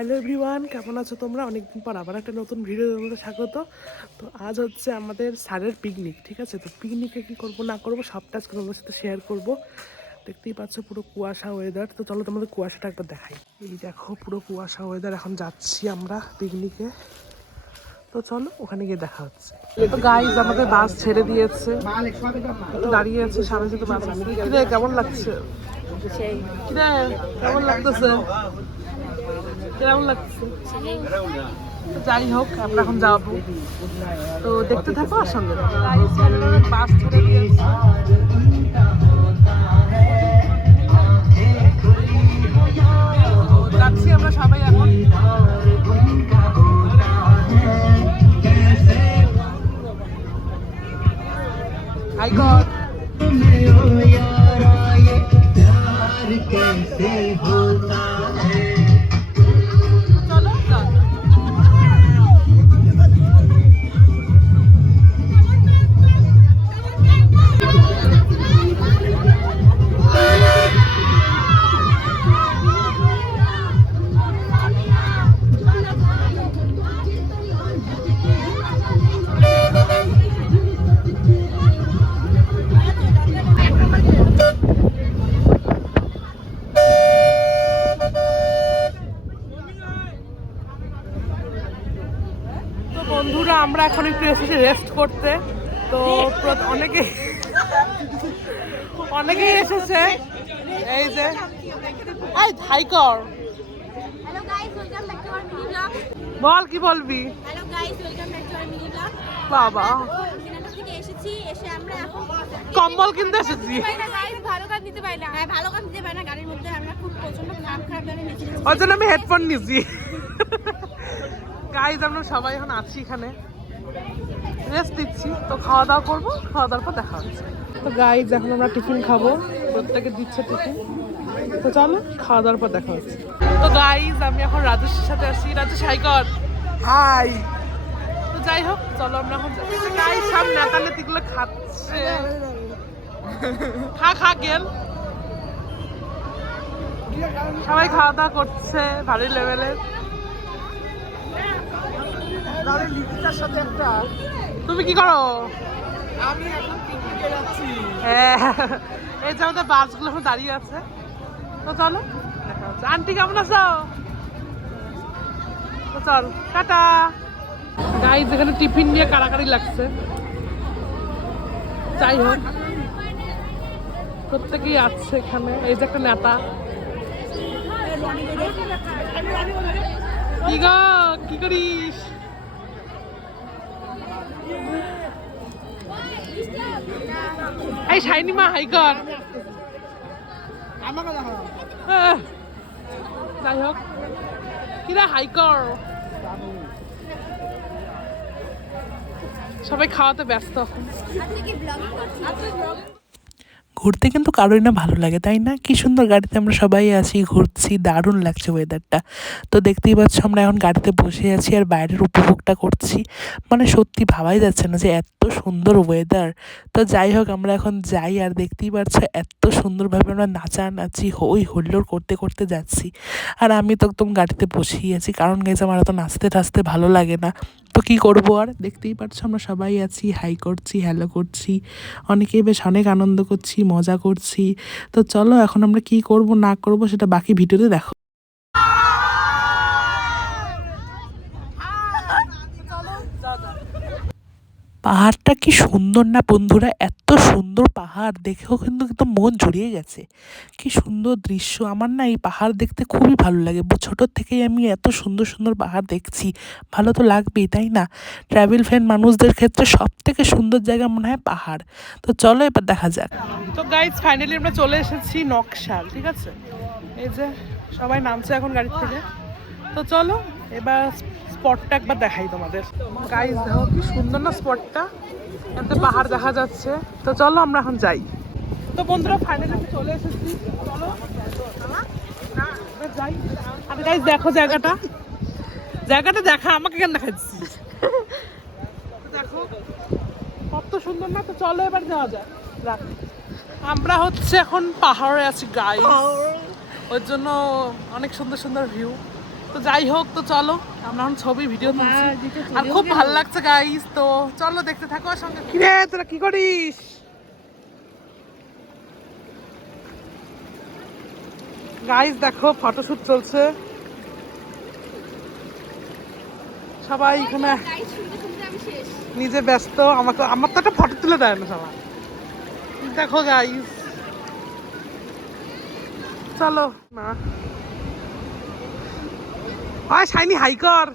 Hello everyone, কেমন আছো তোমরা? অনেকদিন পর আবার একটা নতুন ভিডিওর মধ্যে স্বাগত। তো আজ হচ্ছে আমাদের স্যারের পিকনিক, ঠিক আছে? তো পিকনিকে কী করবো না করবো সবটা আজকে তোমাদের সাথে শেয়ার করবো। দেখতেই পাচ্ছ পুরো কুয়াশা ওয়েদার। তো চলো তোমাদের কুয়াশাটা একবার দেখাই। এই দেখো পুরো কুয়াশা ওয়েদার। এখন যাচ্ছি আমরা পিকনিকে। তো চলো ওখানে গিয়ে দেখা হচ্ছে। তো গাইজ আমাদের বাস ছেড়ে দিয়েছে, একটু দাঁড়িয়ে আছে সামনে যেতে বাস। কিরে কেমন লাগছে? কিরে কেমন লাগতেছে? কেমন লাগছে? যাই হোক আমরা এখন যাবো, তো দেখতে থাকো আর সঙ্গে বাস ছেড়ে দিয়েছে। যাচ্ছি আমরা সবাই এখন। হাই গড বন্ধুরা, আমরা এখন একটু এসেছি রেস্ট করতে। তো অনেকেই এসেছে। এই যে হাই কর, বল কি বলবি? বাবা কম্বল কিনতে এসেছি, ওর জন্য আমি হেডফোন নিয়েছি। গাইজ আমরা সবাই এখন আছি এখানে, রেস্ট দিচ্ছি। তো খাওয়া দাওয়া করবো, খাওয়া দাওয়ার পর দেখা হচ্ছে। তো গাইজ এখন আমরা টিফিন খাবো, প্রত্যেকে দিচ্ছে টিফিন। তো চলো খাওয়া দাওয়ার পর দেখা হচ্ছে। তো গাইজ আমি এখন রাজেশের সাথে আসি। রাজেশ হাই কর। হাই। তো যাই হোক চলো আমরা এখন গাইজ সব নেতা নেতিগুলো খাচ্ছে। খা খা গেল, সবাই খাওয়া দাওয়া করছে ভারী লেভেলের। তুমি কি করো? আমি এখন পিকনিকে যাচ্ছি। হ্যাঁ, এই যে আমাদের বাসগুলো এখন দাঁড়িয়ে আছে। তো চলো দেখা হচ্ছে। আন্টি কেমন আছো? তো চল টাটা। গাইজ এখানে টিফিন নিয়ে কাড়াকাড়ি লাগছে। যাই হোক প্রত্যেকেই আছে এখানে। এই যে একটা নেতা। কি গো কি করিস? এই শাইনিমা হাই কর। যাই হোক কিরা হাই কর। সবাই খাওয়াতে ব্যস্ত। ঘুরতে কিন্তু কারোই না ভালো লাগে, তাই না? কি সুন্দর গাড়িতে আমরা সবাই আছি, ঘুরছি, দারুণ লাগছে ওয়েদারটা। তো দেখতেই পাচ্ছ আমরা এখন গাড়িতে বসে আছি আর বাইরের উপভোগটা করছি। মানে সত্যি ভাবাই যাচ্ছে না যে এত সুন্দর ওয়েদার। তো যাই হোক আমরা এখন যাই, আর দেখতেই পাচ্ছ এত সুন্দরভাবে আমরা নাচানাচি হই হুল্লোড় করতে করতে যাচ্ছি। আর আমি তো একদম গাড়িতে বসেই আছি, কারণ গেছে আমার এত নাচতে টাচতে ভালো লাগে না। তো কী করবো আর, দেখতেই পাচ্ছ আমরা সবাই আছি, হাই করছি, হ্যালো করছি, অনেকেই বেশ অনেক আনন্দ করছি, মজা করছি। তো চলো এখন আমরা কি করব না করব সেটা বাকি ভিডিওতে দেখো। পাহাড়টা কি সুন্দর না বন্ধুরা? এত সুন্দর পাহাড় দেখেও কিন্তু একদম মন জুড়িয়ে গেছে। কি সুন্দর দৃশ্য! আমার না এই পাহাড় দেখতে খুবই ভালো লাগে। ছোটোর থেকেই আমি এত সুন্দর সুন্দর পাহাড় দেখছি, ভালো তো লাগবেই তাই না? ট্রাভেল ফ্রেন্ড মানুষদের ক্ষেত্রে সব থেকে সুন্দর জায়গা মনে হয় পাহাড়। তো চলো এবার দেখা যাক। তো গাইজ ফাইনালি আমরা চলে এসেছি নকশাল, ঠিক আছে? এই যে সবাই নামছে এখন গাড়ি থেকে। তো চলো এবার স্পটটা একবার দেখাই তোমাদের। গাইজ দেখো কি সুন্দর না স্পটটা, এতে পাহাড় দেখা যাচ্ছে। তো চলো আমরা এখন যাই। তো বন্ধুরা ফাইনালি চলে এসেছি, চলো যাই। আর গাইজ দেখো জায়গাটা, জায়গাটা দেখা, আমাকে কেন দেখাচ্ছিস? দেখো কত সুন্দর না? তো চলো এবার যাওয়া যায়। আমরা হচ্ছে এখন পাহাড়ে আছি গাইজ, ওর জন্য অনেক সুন্দর সুন্দর ভিউ। তো যাই হোক, তো চলো আমরা এখন ছবি ভিডিও তুলছি আর খুব ভালো লাগছে গাইস। তো চলো দেখতে থাকো আর সঙ্গে। কি রে তোরা কি করিস? গাইস দেখো ফটোশুট চলছে, সবাই এখানে নিজে ব্যস্ত। আমার তো একটা ফটো তুলে দেয় না সবাই। দেখো গাইস, চলো না শাইনি হাই কর।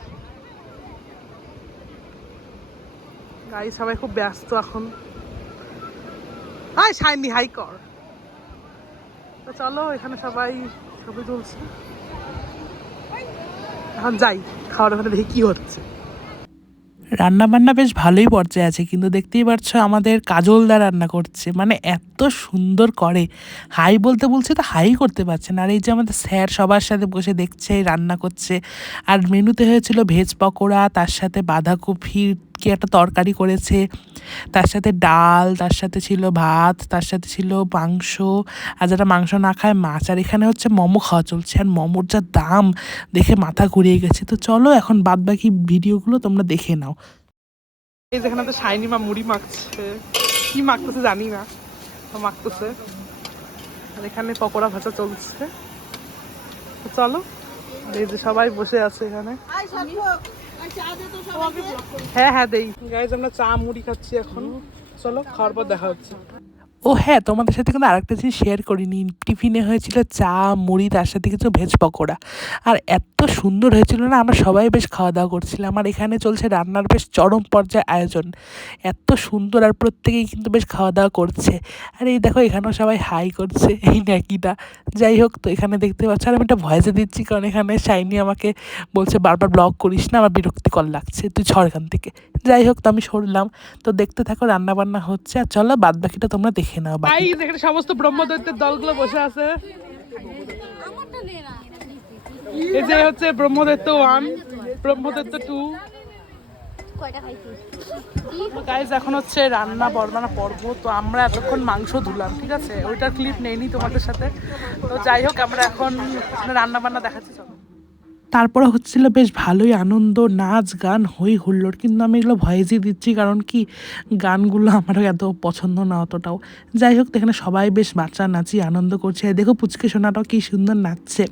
গাইস সবাই খুব ব্যস্ত এখন। শাইনি হাই কর। তো চলো এখানে সবাই ছবি তুলছে, এখন যাই খাওয়ার ওখানে দেখি কি হচ্ছে। রান্না বান্না বেশ ভালোই পর্যায়ে আছে, কিন্তু দেখতেই পাচ্ছ আমাদের কাজলদা রান্না করছে, মানে এত সুন্দর করে। হাই বলতে বলছে তো হাই করতে পারছে না। আর এই যে আমাদের স্যার সবার সাথে বসে দেখছে রান্না করছে। আর মেনুতে হয়েছিল ভেজ পকোড়া, তার সাথে বাঁধাকপির কি একটা তরকারি করেছে, তার সাথে ডাল, তার সাথে ছিল ভাত, তার সাথে ছিল মাংস, আর যারা মাংস না খায় মাছ। আর এখানে হচ্ছে মোমো খাওয়া চলছে, আর মোমোর যা দাম দেখে মাথা ঘুরিয়ে গেছে। তো চলো এখন বাদ বাকি ভিডিওগুলো তোমরা দেখে নাও। এই যেখানে তো শাইনি মা মুড়ি মাখছে, কি মাখতেছে জানি না, মাখতেছে। আর এখানে পকোড়া ভাজা চলছে। তো চলো, এই যে সবাই বসে আছে এখানে। হ্যাঁ হ্যাঁ দেই। গাইজ আমরা চা মুড়ি খাচ্ছি এখন, চলো খাওয়ার পর দেখা হচ্ছে। ও হ্যাঁ, তোমাদের সাথে কিন্তু আরেকটা জিনিস শেয়ার করিনি। টিফিনে হয়েছিল চা মুড়ি, তার সাথে কিছু ভেজ পকোড়া। আর এত সুন্দর হয়েছিল না, আমরা সবাই বেশ খাওয়া দাওয়া করছিলাম। আর এখানে চলছে রান্নার বেশ চরম পর্যায়ে আয়োজন, এত সুন্দর। আর প্রত্যেকেই কিন্তু বেশ খাওয়া দাওয়া করছে। আর এই দেখো এখানেও সবাই হাই করছে, এই ন্যাকিটা। যাই হোক, তো এখানে দেখতে পাচ্ছ, আর আমি একটা ভয়েসে দিচ্ছি কারণ এখানে শাইনি আমাকে বলছে বারবার ব্লগ করিস না, আমার বিরক্তিকর লাগছে, তুই ছড় এখান থেকে। যাই হোক, তো আমি সরলাম। তো দেখতে থাকো রান্না বান্না হচ্ছে, আর চলো বাদ বাকিটা তোমরা দেখে নাও। এখানে সমস্ত ব্রহ্মদৈত্যের দলগুলো বসে আছে। এই যে হচ্ছে ব্রহ্মদৈত্য 1, ব্রহ্মদৈত্য 2। গাইজ এখন হচ্ছে রান্না বর্ণনা পর্ব। তো আমরা এতক্ষণ মাংস ধুলাম, ঠিক আছে, ওইটার ক্লিপ নেইনি তোমাদের সাথে। তো যাই হোক, আমরা এখন রান্না বান্না দেখাচ্ছি, চলো। তারপরে হচ্ছিল বেশ ভালোই আনন্দ, নাচ গান হই হুল্লোড়। কিন্তু আমি এগুলো ভয়েসই দিচ্ছি কারণ কি গানগুলো আমারও এত পছন্দ না অতটাও। যাই হোক, এখানে সবাই বেশ বাচ্চা নাচি আনন্দ করছে। দেখো পুচকে সোনাটাও কি সুন্দর নাচছে,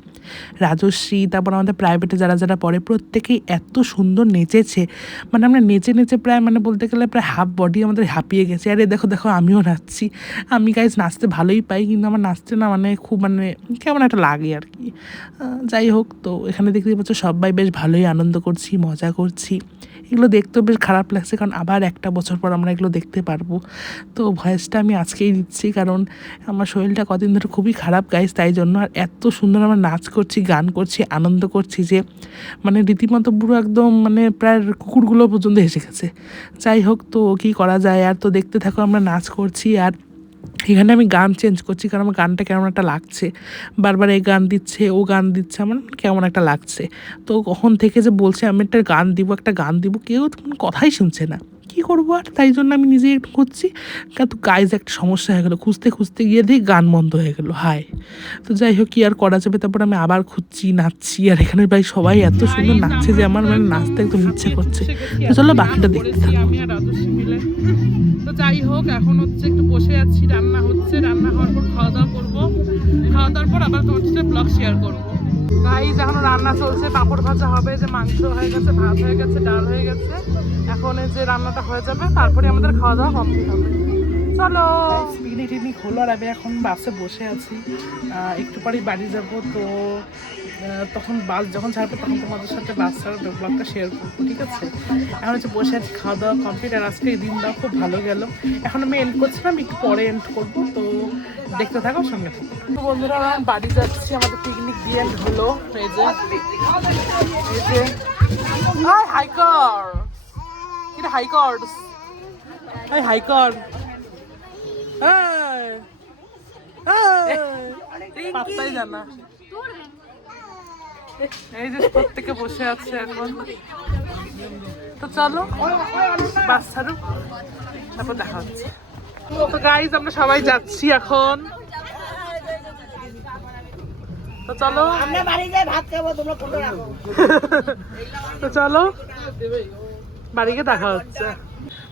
রাজশ্রী, তারপর আমাদের প্রাইভেটে যারা যারা পড়ে প্রত্যেকেই এত সুন্দর নেচেছে। মানে আমরা নেচে নেচে প্রায় মানে বলতে গেলে প্রায় হাফ বডি আমাদের হাঁপিয়ে গেছে। আরে দেখো দেখো আমিও নাচছি। আমি গাইজ নাচতে ভালোই পাই, কিন্তু আমার নাচতে না মানে খুব মানে কেমন একটা লাগে আর কি। যাই হোক, তো এখানে দেখতে পাচ্ছ সবাই বেশ ভালোই আনন্দ করছি, মজা করছি। এগুলো দেখতেও বেশ খারাপ লাগছে কারণ আবার একটা বছর পর আমরা এগুলো দেখতে পারবো। তো ভয়েসটা আমি আজকেই দিচ্ছি কারণ আমার শরীরটা কদিন ধরে খুবই খারাপ গাইজ, তাই জন্য। আর এত সুন্দর আমরা নাচ করছি, গান করছি, আনন্দ করছি যে মানে রীতিমতো পুরো একদম মানে প্রায় কুকুরগুলো পর্যন্ত এসে গেছে। যাই হোক, তো কী করা যায় আর। তো দেখতে থাকো আমরা নাচ করছি। আর এখানে আমি গান চেঞ্জ করছি কারণ আমার গানটা কেমন একটা লাগছে, বারবার এই গান দিচ্ছে ও গান দিচ্ছে, আমার কেমন একটা লাগছে। তো কখন থেকে যে বলছে আমি একটা গান দিব একটা গান দিব, কেউ কোনো কথাই শুনছে না, কী করবো আর। তাই জন্য আমি নিজেই একটু খুঁজছি, কিন্তু গাইজ একটা সমস্যা হয়ে গেলো, খুঁজতে খুঁজতে গিয়ে দেখি গান বন্ধ হয়ে গেলো। হায়, তো যাই হোক, কী আর করা যাবে। তারপর আমি আবার খুঁজছি, নাচছি। আর এখানে ভাই সবাই এত সুন্দর নাচছে যে আমার মানে নাচতে একদম ইচ্ছে করছে। তো চলো বাকিটা দেখতে থাকি। আমি আর রাজস্বী মিলে। তো যাই হোক, এখন হচ্ছে একটু বসে আছি, রান্না হচ্ছে, রান্না হওয়ার পর খাওয়া দাওয়া করবো, খাওয়া দাওয়ার পর আবার তোমার সাথে ব্লগ শেয়ার করবো। গাইজ এখন রান্না চলছে, পাঁপড় ভাজা হবে, যে মাংস হয়ে গেছে, ভাত হয়ে গেছে, ডাল হয়ে গেছে। এখন এই যে রান্নাটা হয়ে যাবে, তারপরে আমাদের খাওয়া দাওয়া কমপ্লিট হবে। চলো, পিকনিক টিকনিক হলো আর আমি এখন বাসে বসে আছি, একটু পরেই বাড়ি যাব। তো তখন বাস যখন ছাড়বে তখন তোমাদের সাথে বাস ছাড়ার ব্লগটা শেয়ার করবো, ঠিক আছে। এখন হচ্ছে বসে আছি, খাওয়া দাওয়া কমপ্লিট। আর আজকে এই দিনটাও খুব ভালো গেল। এখন আমি এন্ড করছিলাম, একটু পরে এন্ড করবো। তো দেখতে থাকো, সঙ্গে থাকো। তো বন্ধুরা আমরা বাড়ি যাচ্ছি, আমাদের পিকনিক দিয়ে এন্ড হলো। এই যে হাইকর, এটা হাইকর, হাইকর পাত্তাই জানা। এই যে প্রত্যেকে বসে আছে এখন। তো চলো বাস ছাড়ুক, তারপর দেখা হচ্ছে। তো গাইজ আমরা সবাই যাচ্ছি এখন। তো তো চলো আমরা বাড়ি যাই ভাত খাবো, তোমরা কোনটা রাখো। তো চলো বাড়িকে দেখা হচ্ছে।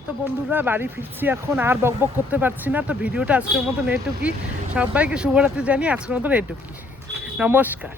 তো বন্ধুরা বাড়ি ফিরছি এখন, আর বকবক করতে পারছি না। তো ভিডিওটা আজকের মতন এটুকুই। সবাইকে শুভরাত্রি জানিয়ে আজকের মতন এটুকুই। নমস্কার।